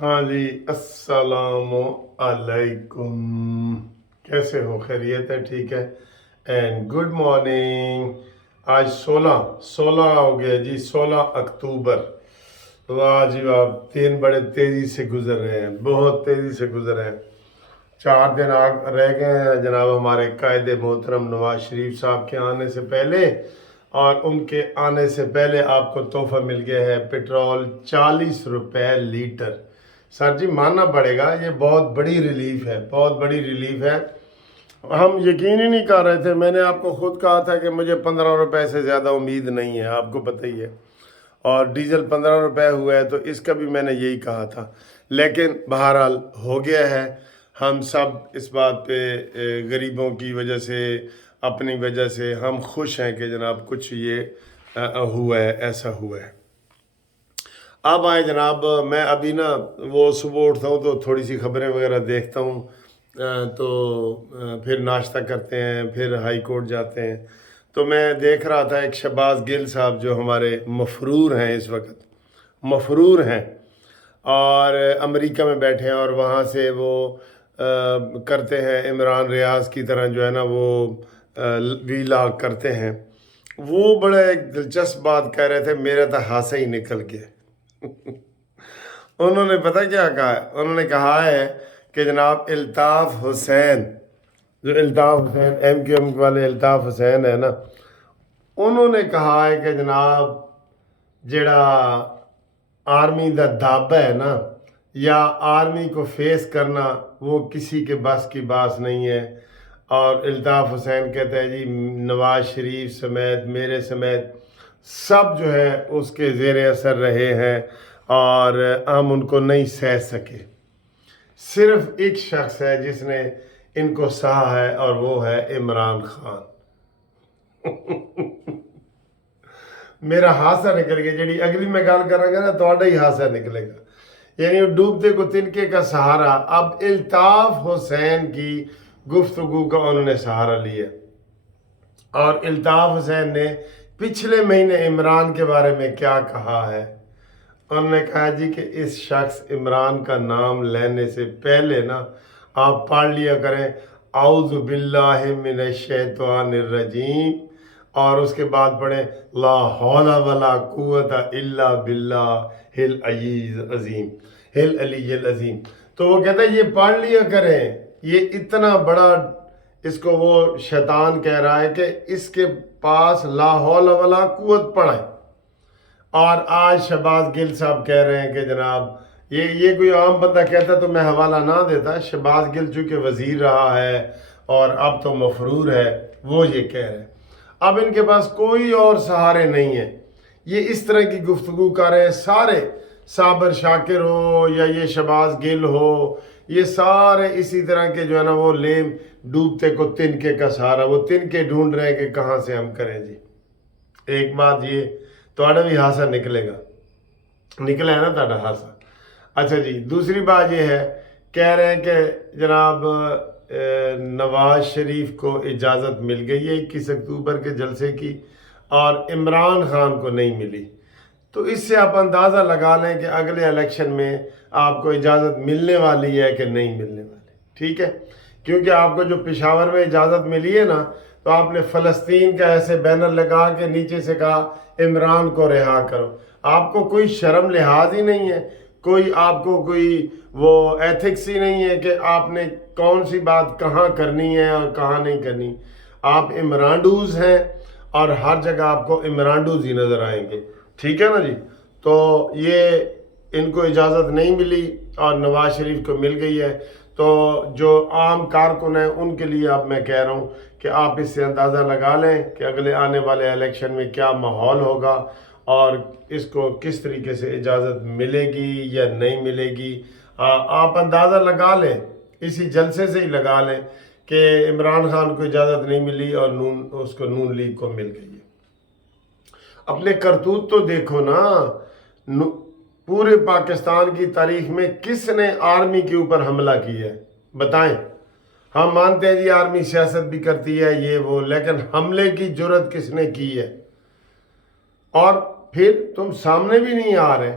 हाँ जी, अस्सलाम अलैकुम। कैसे हो? खैरियत है? ठीक है। And good morning. आज 16 हो गया जी, 16 अक्टूबर। वाह जी वाह, दिन बड़े तेज़ी से गुजर रहे हैं, बहुत तेज़ी से गुजर रहे हैं। 4 दिन रह गए हैं जनाब हमारे कायदे मोहतरम नवाज शरीफ साहब के आने से पहले, और उनके आने से पहले आपको तोहफा मिल गया है पेट्रोल 40 रुपए लीटर। सर जी मानना पड़ेगा, ये बहुत बड़ी रिलीफ है, बहुत बड़ी रिलीफ है। हम यकीन ही नहीं कर रहे थे। मैंने आपको खुद कहा था कि मुझे 15 रुपए से ज़्यादा उम्मीद नहीं है, आपको पता ही है। और डीजल 15 रुपए हुआ है, तो इसका भी मैंने यही कहा था। लेकिन बहरहाल हो गया है। हम सब इस बात पे गरीबों की वजह से, अपनी वजह से हम खुश हैं कि जनाब कुछ ये हुआ है, ऐसा हुआ है। अब आए जनाब, मैं अभी ना वो सुबह उठता हूँ तो थोड़ी सी खबरें वगैरह देखता हूँ, तो फिर नाश्ता करते हैं, फिर हाई कोर्ट जाते हैं। तो मैं देख रहा था एक शहबाज गिल साहब जो हमारे मफरूर हैं, इस वक्त मफरूर हैं, और अमेरिका में बैठे हैं, और वहाँ से वो करते हैं इमरान रियाज की तरह, जो है ना वो वीलॉग करते हैं। वो बड़ा एक दिलचस्प बात कह रहे थे, मेरा तो हासा ही निकल गया। उन्होंने पता क्या कहा है? उन्होंने कहा है कि जनाब अल्ताफ़ हुसैन, जो अल्ताफ़ हुसैन MQM वाले अल्ताफ़ हुसैन है ना, उन्होंने कहा है कि जनाब जेड़ा आर्मी दा दाबा है ना, या आर्मी को फेस करना, वो किसी के बस की बात नहीं है। और अल्ताफ़ हुसैन कहते हैं जी नवाज शरीफ समेत, मेरे समेत सब जो है उसके ज़ेर असर रहे हैं, और हम उनको नहीं सह सके। सिर्फ एक शख्स है जिसने इनको सहा है, और वो है इमरान खान। मेरा हासा निकल गया। जी अगली मैं गल करांगा ना, तो ही हासा निकलेगा। यानी डूबते को तिनके का सहारा। अब अल्ताफ़ हुसैन की गुफ्तगू का उन्होंने सहारा लिया, और अल्ताफ़ हुसैन ने पिछले महीने इमरान के बारे में क्या कहा है। उन्होंने कहा जी कि इस शख्स इमरान का नाम लेने से पहले ना आप पढ़ लिया करें औज़ु बिल्लाहि मिनश शैतानिर रजीम, और उसके बाद पढ़ें ला हौला वला कुव्वता इल्ला बिल्लाहिल अजीज अजीम, हिल अलील अजीम। तो वो कहता है ये पढ़ लिया करें, ये इतना बड़ा, इसको वो शैतान कह रहा है कि इसके पास ला हौला वला कुव्वत पढ़े। और आज शहबाज गिल साहब कह रहे हैं कि जनाब ये कोई आम बंदा कहता तो मैं हवाला ना देता। शहबाज गिल चूँकि वज़ीर रहा है और अब तो मफरूर है, वो ये कह रहे हैं। अब इनके पास कोई और सहारे नहीं है, ये इस तरह की गुफ्तगू कर रहे हैं। सारे साबर शाकिर हो या ये शहबाज गिल हो, ये सारे इसी तरह के जो है ना वो लेम, डूबते को तिनके का सहारा, वो तिनके ढूंढ रहे हैं कि कहाँ से हम करें जी। एक बात ये, थोड़ा भी हासा निकलेगा, निकला है ना थोड़ा हासा। अच्छा जी, दूसरी बात ये है, कह रहे हैं कि जनाब नवाज शरीफ को इजाज़त मिल गई है 21 अक्टूबर के जलसे की, और इमरान खान को नहीं मिली। तो इससे आप अंदाज़ा लगा लें कि अगले इलेक्शन में आपको इजाज़त मिलने वाली है कि नहीं मिलने वाली। ठीक है, क्योंकि आपको जो पेशावर में इजाज़त मिली है ना, तो आपने फ़लस्तीन का ऐसे बैनर लगा के नीचे से कहा इमरान को रिहा करो। आपको कोई शर्म लिहाज ही नहीं है, कोई आपको कोई वो एथिक्स ही नहीं है कि आपने कौन सी बात कहाँ करनी है और कहाँ नहीं करनी। आप इमरानडूज हैं, और हर जगह आपको इमरानडूज ही नज़र आएंगे। ठीक है ना जी। तो ये इनको इजाज़त नहीं मिली और नवाज शरीफ को मिल गई है। तो जो आम कारकुन हैं उनके लिए अब मैं कह रहा हूँ कि आप इससे अंदाज़ा लगा लें कि अगले आने वाले इलेक्शन में क्या माहौल होगा, और इसको किस तरीके से इजाज़त मिलेगी या नहीं मिलेगी। आप अंदाज़ा लगा लें, इसी जलसे से ही लगा लें कि इमरान खान को इजाज़त नहीं मिली और उसको नून लीग को मिल गई है। अपने करतूत तो देखो ना। पूरे पाकिस्तान की तारीख में किसने आर्मी के ऊपर हमला किया है, बताएं। हम मानते हैं जी आर्मी सियासत भी करती है ये वो, लेकिन हमले की जुर्रत किसने की है? और फिर तुम सामने भी नहीं आ रहे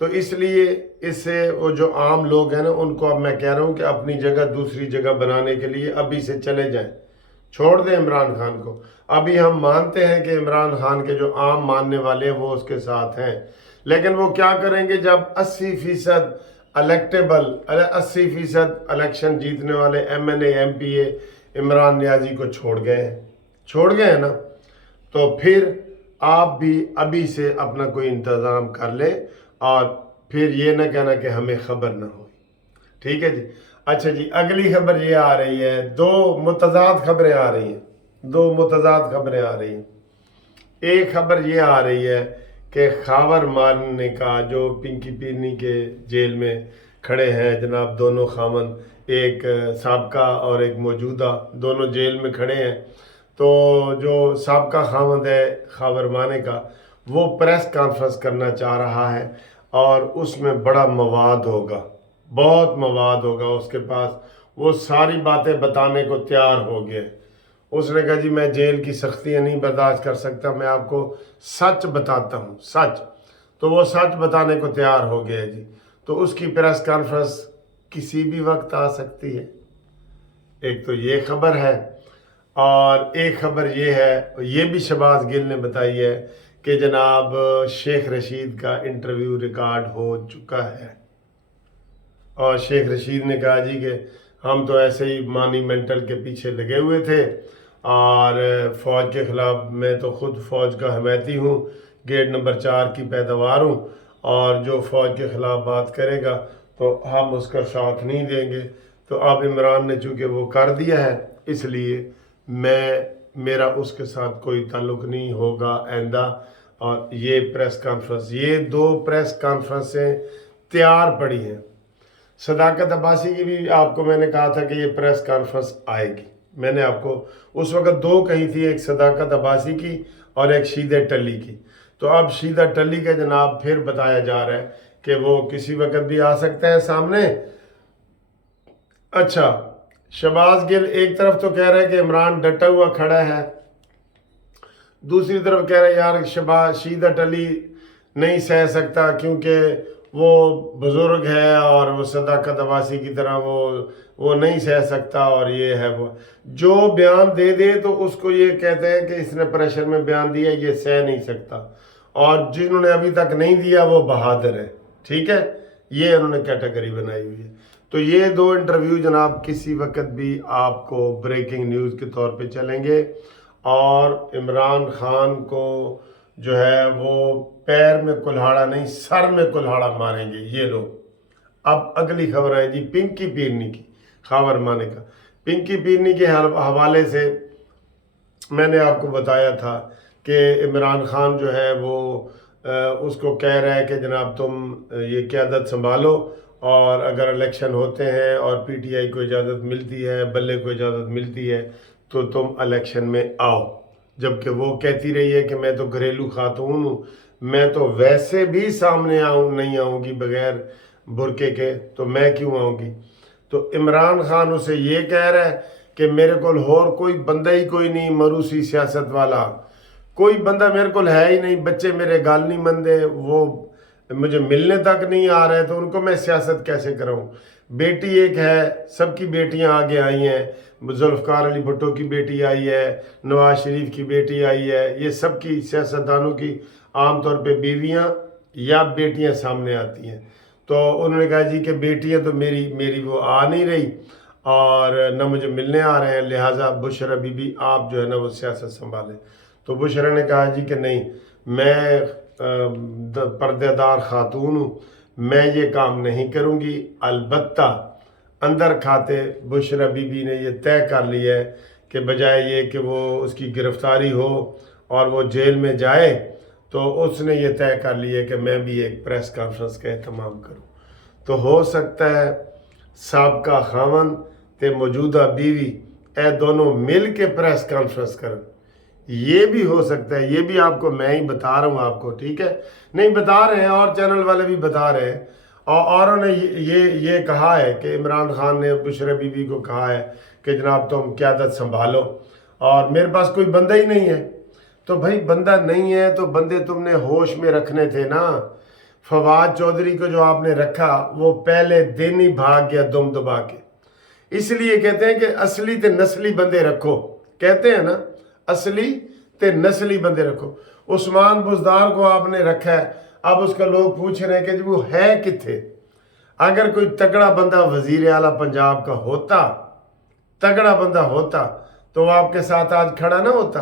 تو اس لیے اس سے وہ جو عام لوگ ہیں نا ان کو اب میں کہہ رہا ہوں کہ اپنی جگہ دوسری جگہ بنانے کے لیے ابھی سے چلے جائیں، چھوڑ دیں عمران خان کو۔ ابھی ہم مانتے ہیں کہ عمران خان کے جو عام ماننے والے ہیں وہ اس کے ساتھ ہیں، لیکن وہ کیا کریں گے جب 80% الیکٹیبل 80% الیکشن جیتنے والے M N A M P A Imran Niazi کو چھوڑ گئے ہیں نا، تو پھر آپ بھی ابھی سے اپنا کوئی انتظام کر لیں اور پھر یہ نہ کہنا کہ ہمیں خبر نہ ہوئی، ٹھیک ہے جی۔ اچھا جی، اگلی خبر یہ آ رہی ہے، دو متضاد خبریں آ رہی ہیں۔ ایک خبر یہ آ رہی ہے کہ خاور مارنے کا جو پنکی پیرنی کے جیل میں کھڑے ہیں جناب، دونوں خاوند، ایک سابقہ اور ایک موجودہ، دونوں جیل میں کھڑے ہیں۔ تو جو سابقہ خاوند ہے خاور مانے کا، وہ پریس کانفرنس کرنا چاہ رہا ہے اور اس میں بڑا مواد ہوگا، بہت مواد ہوگا اس کے پاس، وہ ساری باتیں بتانے کو تیار ہو گئے۔ اس نے کہا جی میں جیل کی سختیاں نہیں برداشت کر سکتا، میں آپ کو سچ بتاتا ہوں، سچ۔ تو وہ سچ بتانے کو تیار ہو گیا جی۔ تو اس کی پریس کانفرنس کسی بھی وقت آ سکتی ہے۔ ایک تو یہ خبر ہے، اور ایک خبر یہ ہے، یہ بھی شہباز گل نے بتائی ہے کہ جناب شیخ رشید کا انٹرویو ریکارڈ ہو چکا ہے، اور شیخ رشید نے کہا جی کہ ہم تو ایسے ہی مانیمنٹل کے پیچھے لگے ہوئے تھے، اور فوج کے خلاف، میں تو خود فوج کا حمایتی ہوں، گیٹ نمبر 4 کی پیداوار ہوں، اور جو فوج کے خلاف بات کرے گا تو ہم اس کا ساتھ نہیں دیں گے۔ تو اب عمران نے چونکہ وہ کر دیا ہے، اس لیے میرا اس کے ساتھ کوئی تعلق نہیں ہوگا آئندہ۔ اور یہ پریس کانفرنس، یہ 2 پریس کانفرنسیں تیار پڑی ہیں۔ صداقت عباسی کی بھی آپ کو میں نے کہا تھا کہ یہ پریس کانفرنس آئے گی، میں نے آپ کو اس وقت 2 کہی تھی، ایک صداقت عباسی کی اور ایک شیدہ ٹلی کی۔ تو اب شیدہ ٹلی کا جناب پھر بتایا جا رہا ہے کہ وہ کسی وقت بھی آ سکتے ہیں سامنے۔ اچھا، شہباز گل ایک طرف تو کہہ رہے ہیں کہ عمران ڈٹا ہوا کھڑا ہے، دوسری طرف کہہ رہے ہیں یار شیدہ ٹلی نہیں سہ سکتا کیونکہ وہ بزرگ ہے اور وہ صداقت عباسی کی طرح وہ نہیں سہ سکتا، اور یہ ہے وہ جو بیان دے دے تو اس کو یہ کہتے ہیں کہ اس نے پریشر میں بیان دیا، یہ سہ نہیں سکتا، اور جنہوں نے ابھی تک نہیں دیا وہ بہادر ہے، ٹھیک ہے، یہ انہوں نے کیٹیگری بنائی ہوئی ہے۔ تو یہ 2 انٹرویو جناب کسی وقت بھی آپ کو بریکنگ نیوز کے طور پہ چلیں گے، اور عمران خان کو جو ہے وہ پیر میں کلہاڑا نہیں، سر میں کلہاڑا ماریں گے یہ لوگ۔ اب اگلی خبر ہے جی پنکی پیرنی کی، خاور مانے کا۔ پنکی پیرنی کے حوالے سے میں نے آپ کو بتایا تھا کہ عمران خان جو ہے وہ اس کو کہہ رہا ہے کہ جناب تم یہ قیادت سنبھالو، اور اگر الیکشن ہوتے ہیں اور پی ٹی آئی کو اجازت ملتی ہے، بلے کو اجازت ملتی ہے، تو تم الیکشن میں آؤ۔ جبکہ وہ کہتی رہی ہے کہ میں تو گھریلو خاتون ہوں، میں تو ویسے بھی سامنے نہیں آؤں گی بغیر برقعے کے، تو میں کیوں آؤں گی۔ تو عمران خان اسے یہ کہہ رہا ہے کہ میرے کول اور کوئی بندہ ہی کوئی نہیں، مروسی سیاست والا کوئی بندہ میرے کول ہے ہی نہیں، بچے میرے گال نہیں مندے، وہ مجھے ملنے تک نہیں آ رہے، تو ان کو میں سیاست کیسے کروں۔ بیٹی ایک ہے، سب کی بیٹیاں آگے آئی ہیں، ذوالفقار علی بھٹو کی بیٹی آئی ہے، نواز شریف کی بیٹی آئی ہے، یہ سب کی سیاستدانوں کی عام طور پہ بیویاں یا بیٹیاں سامنے آتی ہیں۔ تو انہوں نے کہا جی کہ بیٹیاں تو میری وہ آ نہیں رہی اور نہ مجھے ملنے آ رہے ہیں، لہٰذا بشرا بی بی آپ جو ہے نا وہ سیاست سنبھالیں۔ تو بشرا نے کہا جی کہ نہیں، میں پردہ دار خاتون ہوں، میں یہ کام نہیں کروں گی۔ البتہ اندر کھاتے بشرا بی بی نے یہ طے کر لیا ہے کہ بجائے یہ کہ وہ اس کی گرفتاری ہو اور وہ جیل میں جائے، تو اس نے یہ طے کر لیا کہ میں بھی ایک پریس کانفرنس کا اہتمام کروں۔ تو ہو سکتا ہے سابقہ خاوند تے موجودہ بیوی اے دونوں مل کے پریس کانفرنس کریں، یہ بھی ہو سکتا ہے۔ یہ بھی آپ کو میں ہی بتا رہا ہوں آپ کو، ٹھیک ہے، نہیں بتا رہے ہیں اور چینل والے بھی بتا رہے ہیں، اور انہوں نے یہ کہا ہے کہ عمران خان نے بشرا بی بی کو کہا ہے کہ جناب تم قیادت سنبھالو، اور میرے پاس کوئی بندہ ہی نہیں ہے۔ تو بھائی بندہ نہیں ہے تو بندے تم نے ہوش میں رکھنے تھے نا۔ फवाद चौधरी को जो आपने रखा वो पहले दिन ही भाग गया दुम दबा के। इसलिए कहते हैं कि असली ते नस्ली बंदे रखो, कहते हैं ना असली ते नस्ली बंदे रखो। उस्मान बुज़दार को आपने रखा है, अब उसका लोग पूछ रहे हैं कि वो है किथे। अगर कोई तगड़ा बंदा वजीर आला पंजाब का होता, तगड़ा बंदा होता, तो वो आपके साथ आज खड़ा ना होता।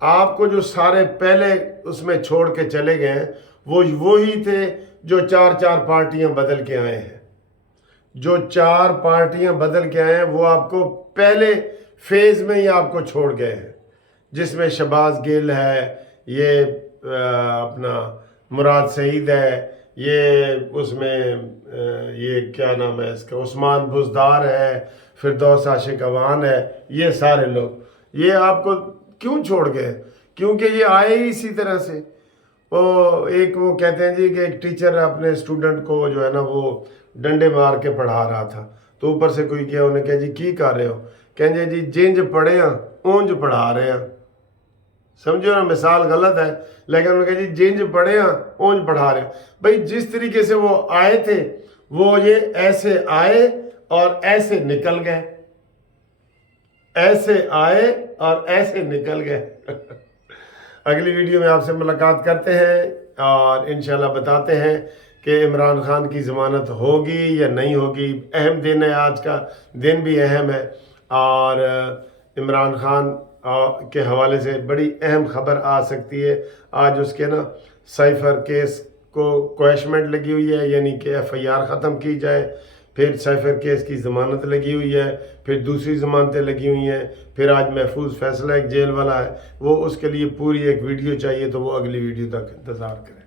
आपको जो सारे पहले उसमें छोड़ के चले गए हैं वो ही थे जो 4 पार्टियां बदल के आए हैं। जो 4 पार्टियां बदल के आए हैं वो आपको पहले फेज में ही आपको छोड़ गए हैं, जिसमें शहबाज गिल है, ये अपना मुराद सईद है, ये उसमें ये क्या नाम है इसका, उस्मान बुज़दार है, फिरदौस आशिक अवान है, ये सारे लोग ये आपको क्यों छोड़ गए? क्योंकि ये आए ही इसी तरह से। वो कहते हैं जी कि एक टीचर अपने स्टूडेंट को जो है ना वो डंडे मार के पढ़ा रहा था, तो ऊपर से कोई किया, उन्हें कहा जी की कर रहे हो, कहेंगे जी जिंज पढ़े हैं ऊंज पढ़ा रहे हैं। समझो ना, मिसाल गलत है, लेकिन उन्होंने कहा जी जिंज पढ़े हैं ऊंज पढ़ा रहे हैं। भाई जिस तरीके से वो आए थे वो ये ऐसे आए और ऐसे निकल गए, ऐसे आए और ऐसे निकल गए। अगली वीडियो में आपसे मुलाकात करते हैं और इंशाल्लाह बताते हैं कि इमरान खान की ज़मानत होगी या नहीं होगी। अहम दिन है, आज का दिन भी अहम है और इमरान खान के हवाले से बड़ी अहम खबर आ सकती है। आज उसके ना साइफर केस को क्वैशमेंट लगी हुई है, यानी कि FIR ख़त्म की जाए, फिर साइफर केस की ज़मानत लगी हुई है, फिर दूसरी ज़मानतें लगी हुई हैं, फिर आज महफूज फैसला एक जेल वाला है, वो उसके लिए पूरी एक वीडियो चाहिए, तो वो अगली वीडियो तक इंतज़ार करें।